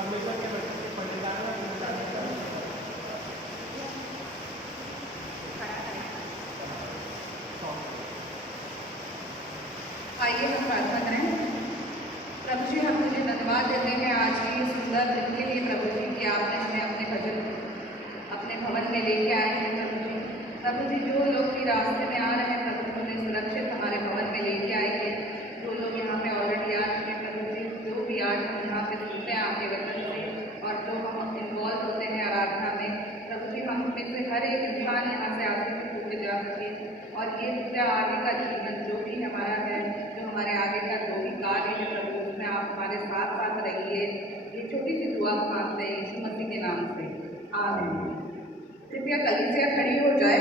आइए हम प्रार्थना करें। प्रभु जी, हम तुझे धन्यवाद देते हैं आज की इस सुंदर दिन के लिए प्रभु जी कि आपने हमें अपने भजन अपने भवन में लेके आए हैं प्रभु जी। प्रभु जी, जो लोग भी रास्ते में आ रहे हैं प्रभु उन्हें सुरक्षित हमारे भवन में लेके आएंगे। जो लोग यहाँ पे ऑलरेडी आ चुके हैं प्रभु जी, जो भी आज हम यहाँ पे सुनते हैं आपके वचन से और जो हम इन्वॉल्व होते हैं आराधना में प्रभु जी, हम में से हर एक इंसान यहाँ से आशीषित होकर जा सके और ये पूरा आगे का जीवन जो भी हमारा है, जो हमारे आगे का जो भी कार्य है प्रभु उसमें आप हमारे साथ साथ रहिए। ये छोटी सी दुआ मांगते हैं यीशु मसीह के नाम से, आमीन। कृपया कलीसिया खड़ी हो जाए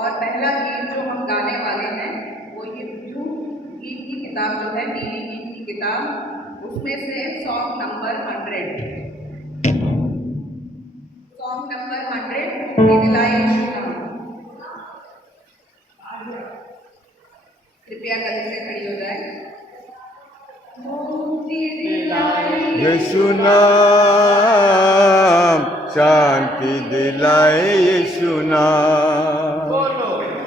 और पहला गीत जो हम गाने वाले हैं वो ये गीत की किताब जो है नीली गीत की किताब उसमें से सॉन्ग नंबर 100 दिलाई यीशु नाम। कृपया कलीसिया खड़ी हो जाए। यीशु नाम शांति दिलाए, यीशु नाम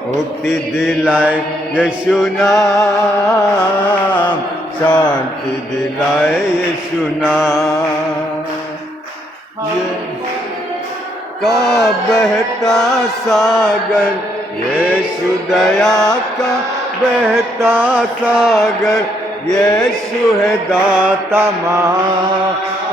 मुक्ति दिलाए, यीशु नाम शांति दिलाए, यीशु नाम का बहता सागर, यीशु दया का बहता सागर, यीशु है दाता महान,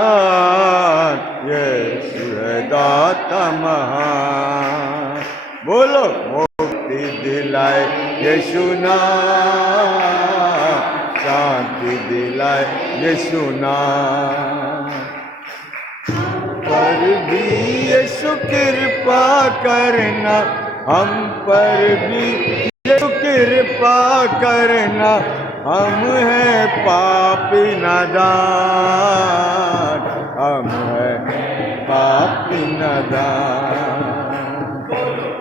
यीशु है दाता महान। बोलो मुक्ति दिलाए, यीशु नाम शांति दिलाए, यीशु नाम पर भी यीशु कृपा करना, हम पर भी यीशु कृपा करना, हम हैं पापी नादान, हम हैं पापी नादान।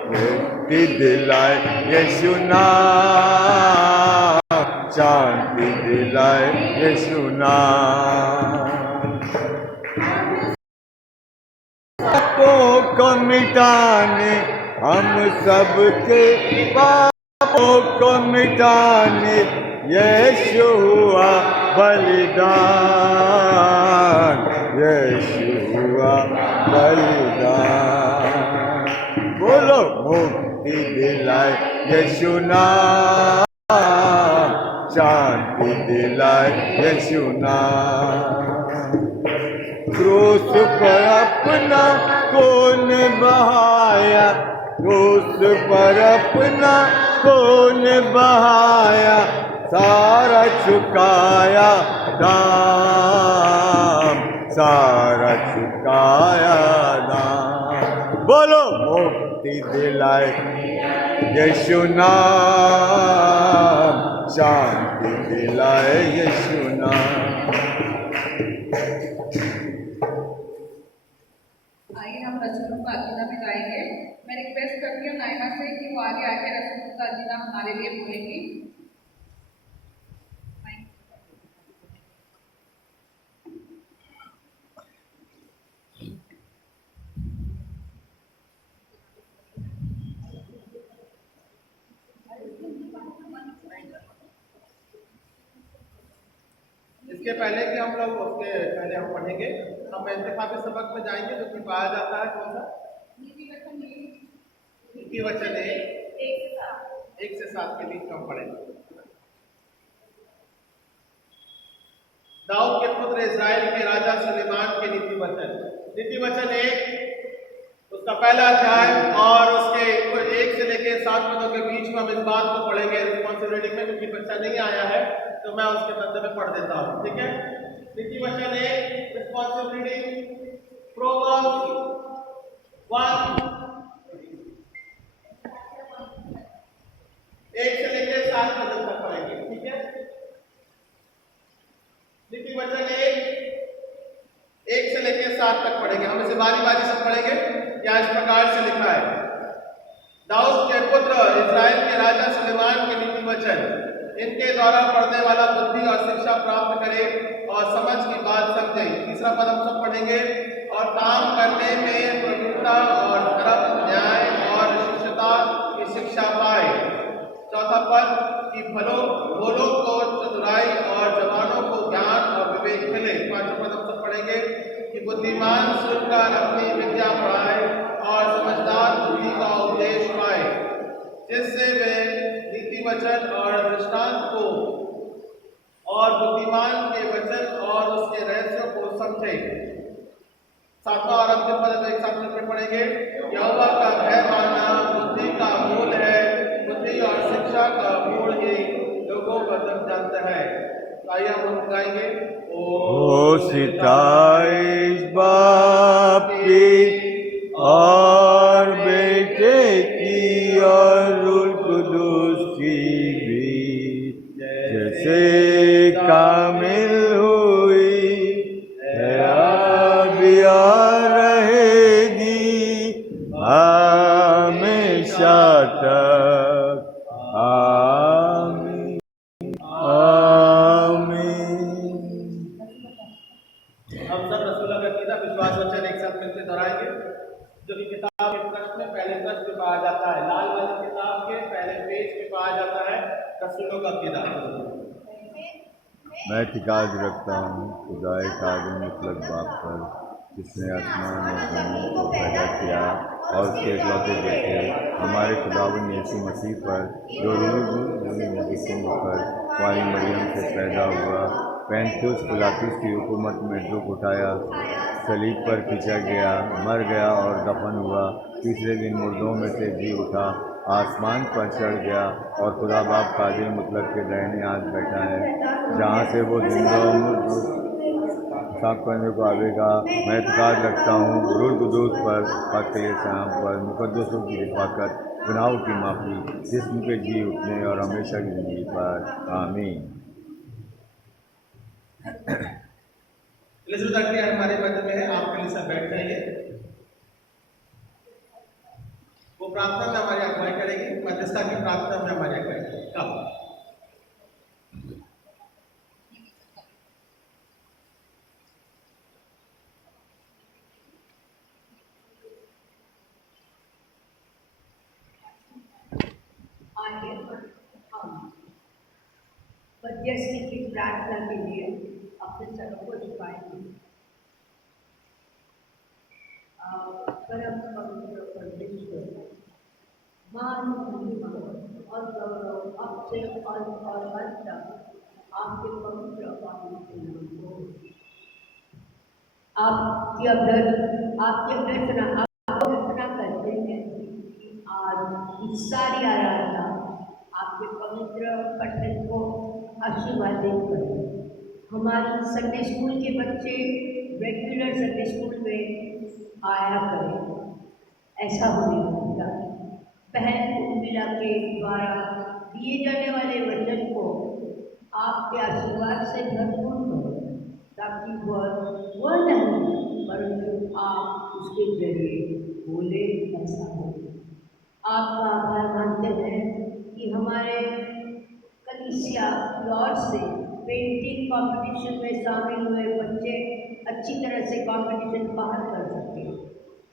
मुक्ति दिलाए, यीशु नाम शांति दिलाए, यीशु नाम पापों को मिटाने, हम सबके पापों को मिटाने, यीशु हुआ बलिदान, यीशु हुआ बलिदान। बोलो मुक्ति दिलाए, यीशु नाम शांति दिलाए, यीशु नाम क्रूस पर अपना खून बहाया, क्रूस पर अपना खून बहाया, सारा चुकाया दाम, सारा चुकाया दाम। बोलो मुक्ति दिलाए, यीशु नाम शांति दिलाए, यीशु नाम। आइए हम रसूलों का अजीना में गाएंगे। मैं रिक्वेस्ट करती हूँ नायना से कि वो आगे आके रसूलों का अजीना हमारे लिए बोलेंगी। इसके पहले कि हम लोग उसके पहले हम पढ़ेंगे, हम इंतखाबी सबक में जाएंगे जो कि पाया जाता है कौन सा? नीति वचन 1 से 7 के बीच हम पढ़ेंगे। दाऊद के पुत्र इस्राएल के राजा सुलेमान के नीति वचन 1 उसका पहला अध्याय और उसके 1 से लेकर 7 पदों के बीच में हम इस बात को पढ़ेंगे रिस्पॉन्सिव रीडिंग में, क्योंकि बच्चा नहीं आया है तो मैं उसके बदले में पढ़ देता हूँ, ठीक है। नीति वचन 1 रिस्पॉन्सिव रीडिंग प्रोवर्ब्स 1 से लेकर 7 पदों तक पढ़ेंगे, ठीक है। नीति वचन 1 से लेकर 7 तक पढ़ेंगे। हम इसे बारी बारी से पढ़ेंगे। क्या इस प्रकार से लिखा है? दाऊद के पुत्र इस्राएल के राजा सुलेमान के नीति वचन, इनके द्वारा पढ़ने वाला बुद्धि और शिक्षा प्राप्त करे और समझ की बात समझे करते, तीसरा पद हम सब पढ़ेंगे, और काम करने में प्रभुता और धर्म, न्याय और शिष्यता की शिक्षा पाए। चौथा पद कि भोलों को चतुराई और जवानों को ज्ञान और विवेक मिले। पांचवा पद हम सब पढ़ेंगे कि बुद्धिमान सुनकर अपनी विद्या पढ़ाए और समझदार बुद्धि का उपदेश पाए, जिससे वे नीति वचन और दृष्टांत को और बुद्धिमान के वचन और उसके रहस्यों को समझे। सातवां और अंतिम पद एक साथ मिलकर पढ़ेंगे। यहोवा का भय मानना बुद्धि का मूल है, बुद्धि और शिक्षा का मूल ही लोगों का जब जानता है। आइए हम गाएंगे। ओ सिताइश बाप की और बेटे की और रूह कुदूस की भी, जैसे कामिल हुई है अब और रहेगी हमेशा तक। आमीन आमीन। हम सब रसूल का कीदा विश्वास वचन एक साथ मिलकर दोहराएंगे, जो कि किताब के पृष्ठ में पहले पृष्ठ पे पाया जाता है। लाल वाली किताब के पहले पेज पे पाया जाता है रसूलों का कीदा। मैं इत्तेकाद रखता हूँ खुदाए कादिर मुतलक बाप पर, जिसने आसमान और ज़मीन को पैदा किया, और उसके इकलौते बेटे हमारे खुदावंद यीशु मसीह पर, जो रूह पर कुंवारी मरियम से पैदा हुआ, पैंतीस पिलातुस की हुकूमत में दुख उठाया, सलीब पर खींचा गया, मर गया और दफन हुआ, तीसरे दिन मुर्दों में से जी उठा, आसमान पर चढ़ गया और खुदा बाप कादिर मुतलक के दाहिने हाथ बैठा है, जहाँ से वो जिंदा साफ करने को आवेगा। मैं इत्तेकाद रखता हूँ रूह कुदूस पर, पाके शाम पर, मुकद्दसों की हिफाजत, गुनाहों की माफ़ी, जिस्म के जी उठने और हमेशा की ज़िंदगी पर। आमीन। लिस्बत हमारे मध्य में है, आपके लिए सब बैठ जाइए। वो प्रार्थना में हमारी अगुवाई करेगी, मध्यस्थता की प्रार्थना में हमारी अगुवाई करेगी। कब मध्यस्थी की प्रार्थना के लिए अपने सरों को झुकाएंगे। परम पवित्र परमेश्वर, मान महिमा और गौरव अब से और अंत तक आपके पवित्र पावन के नाम को। आपकी अभ्यर्थना करते हैं कि आज इस सारी आराधना आपके पवित्र पठन को आशीर्वादित करें। हमारी संडे स्कूल के बच्चे रेगुलर संडे स्कूल में आया करें, ऐसा होने लगेगा। बहन उर्मिला के द्वारा दिए जाने वाले वचन को आपके आशीर्वाद से भरपूर करो, ताकि वह नहीं परंतु आप उसके जरिए बोले, ऐसा हो। आपका आभार मानते हैं कि हमारे कलीसिया की ओर से पेंटिंग कंपटीशन में शामिल हुए बच्चे अच्छी तरह से कंपटीशन बाहर कर सके।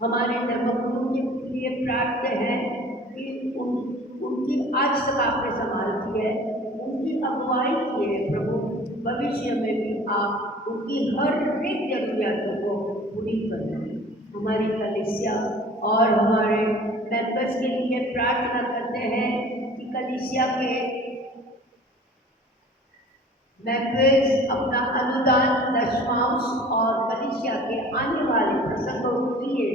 हमारे धर्मगुरु के लिए प्रार्थना है कि उनकी आज तक आपने संभाल की है, उनकी अगुवाई की है प्रभु। भविष्य में भी आप उनकी हर एक जरूरियातों को पूरी करें। हमारी कलीसिया और हमारे मेंबर्स के लिए प्रार्थना करते हैं कि कलीसिया के मेंबर्स अपना अनुदान, दशमांश और कलीसिया के आने वाले प्रसंगों के लिए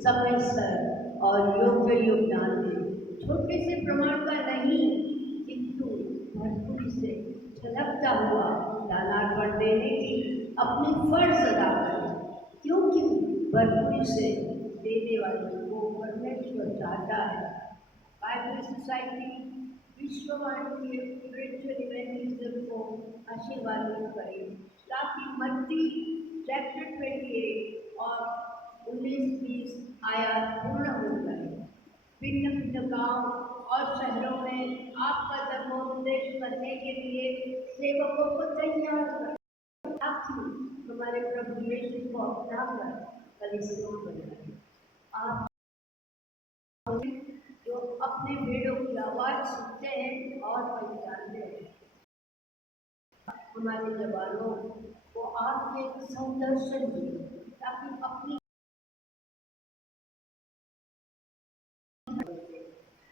समय पर और योग्य योगदान दें। छोटे से प्रमाण का नहीं, किंतु भरपूरी से छलकता हुआ दानार्पण देने की अपनी फर्ज अदा करें, क्योंकि भरपूरी से देने वाले को परमेश्वर चाहता है। बाइबल सोसाइटी विश्व वाणिज्य स्पिरिचुअल इवेंटिज्म को आशीर्वादित करें, ताकि मत्ती चैप्टर 28 और 19-20 आयात पूर्ण हो जाए। भिन्न भिन्न गाँव और शहरों में आपका धर्मोपदेश करने के लिए सेवकों को तैयार करें, ताकि हमारे प्रभु यीशु को अपनाकर कलीसिया बनाए। आप जो अपने भेड़ों की आवाज सुनते हैं और पहचानते हैं, हमारे जवानों को आपके संदर्शन दिए ताकि अपनी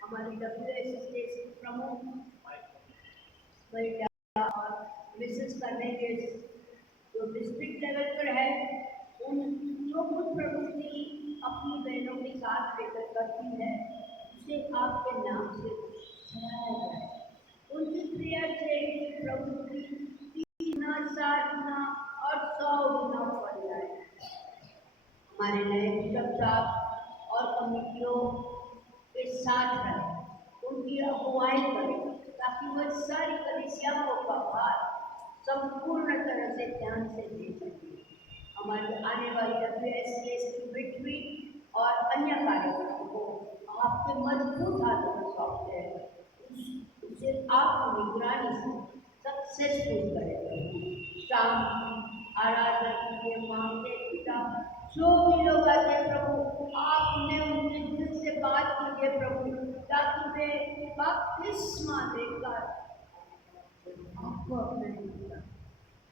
हमारी WSS प्रमुख महिला और मिसेस करने के जो डिस्ट्रिक्ट लेवल पर है, उन जो कुछ प्रवृत्ति अपनी बहनों के साथ लेकर करती है, उसे आपके नाम से सराहा जाए। उनकी क्रिया से प्रवृत्ति 3 गुना, 7 गुना और 100 गुना बढ़ जाए। हमारे नए बिशप साहब और कमिटियों के साथ रहे, उनकी अगुवाई करें ताकि वह सारी कलीसियाओं का भार संपूर्ण तरह से ध्यान से दे सके। हमारी आने वाली WSS की बिटवी और अन्य कार्यक्रमों को आपके मजबूत हाथों में सौंपते हैं, उसे आप निगरानी से सक्सेसफुल करें। शाम की आराधना के लिए मांगते पिता, जो भी लोग आते प्रभु, आप उन्हें उनके दिल से बात कीजिए प्रभु, ताकि वे बपतिस्मा देकर आपको अपने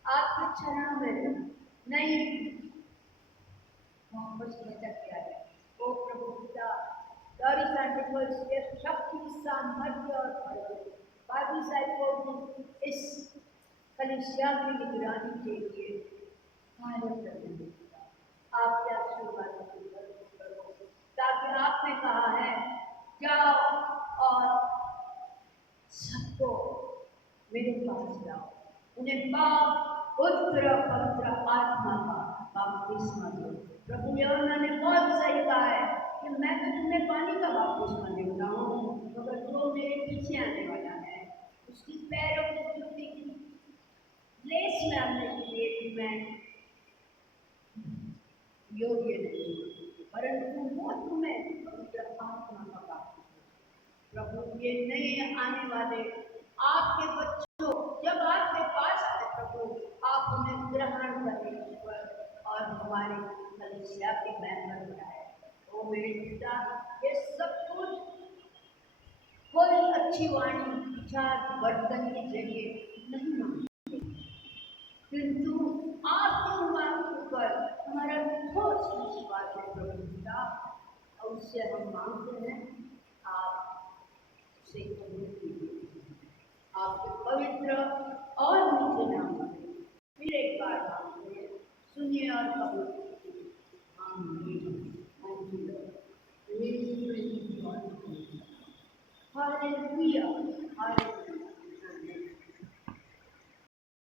आपके चरणों में नहीं वापस लटक गया है। ओ प्रभु पिता, गौरी सैंटिफल्स के शक्ति, सामर्थ्य और बाकी साहिबों को इस कलीसिया की निगरानी के लिए कार्य करने आपके आशीर्वाद करो, ताकि आपने कहा है जाओ और सबको मेरे पास लाओ, उन्हें बाप, पुत्र, पवित्र आत्मा का बपतिस्मा दो। प्रभु यूहन्ना ने बहुत सही कहा है कि मैं तो तुम्हें पानी का बपतिस्मा देता हूँ, मगर जो मेरे पीछे आने वाला है उसकी पैरों की जूती की लेस में आने के लिए भी मैं योग्य नहीं, परंतु वो तुम्हें पवित्र आत्मा का बपतिस्मा। प्रभु ये नए आने वाले आपके बच्चों जब आपके पास आए प्रभु, आप उन्हें ग्रहण करें और हमारे कलीसिया के मेंबर बनाए। ओ मेरे पिता, ये सब कुछ कोई अच्छी वाणी, विचार, वर्तन के जरिए नहीं मांगते, किंतु आपके मांगों पर हमारा ठोस विश्वास है प्रभु पिता, और उससे हम मांगते हैं आप उसे कबूल कीजिए। आपके पवित्र और मीठे नाम में फिर एक बार मांगते हैं, सुनिए और कबूल कीजिए। आमीन। Hallelujah, hallelujah.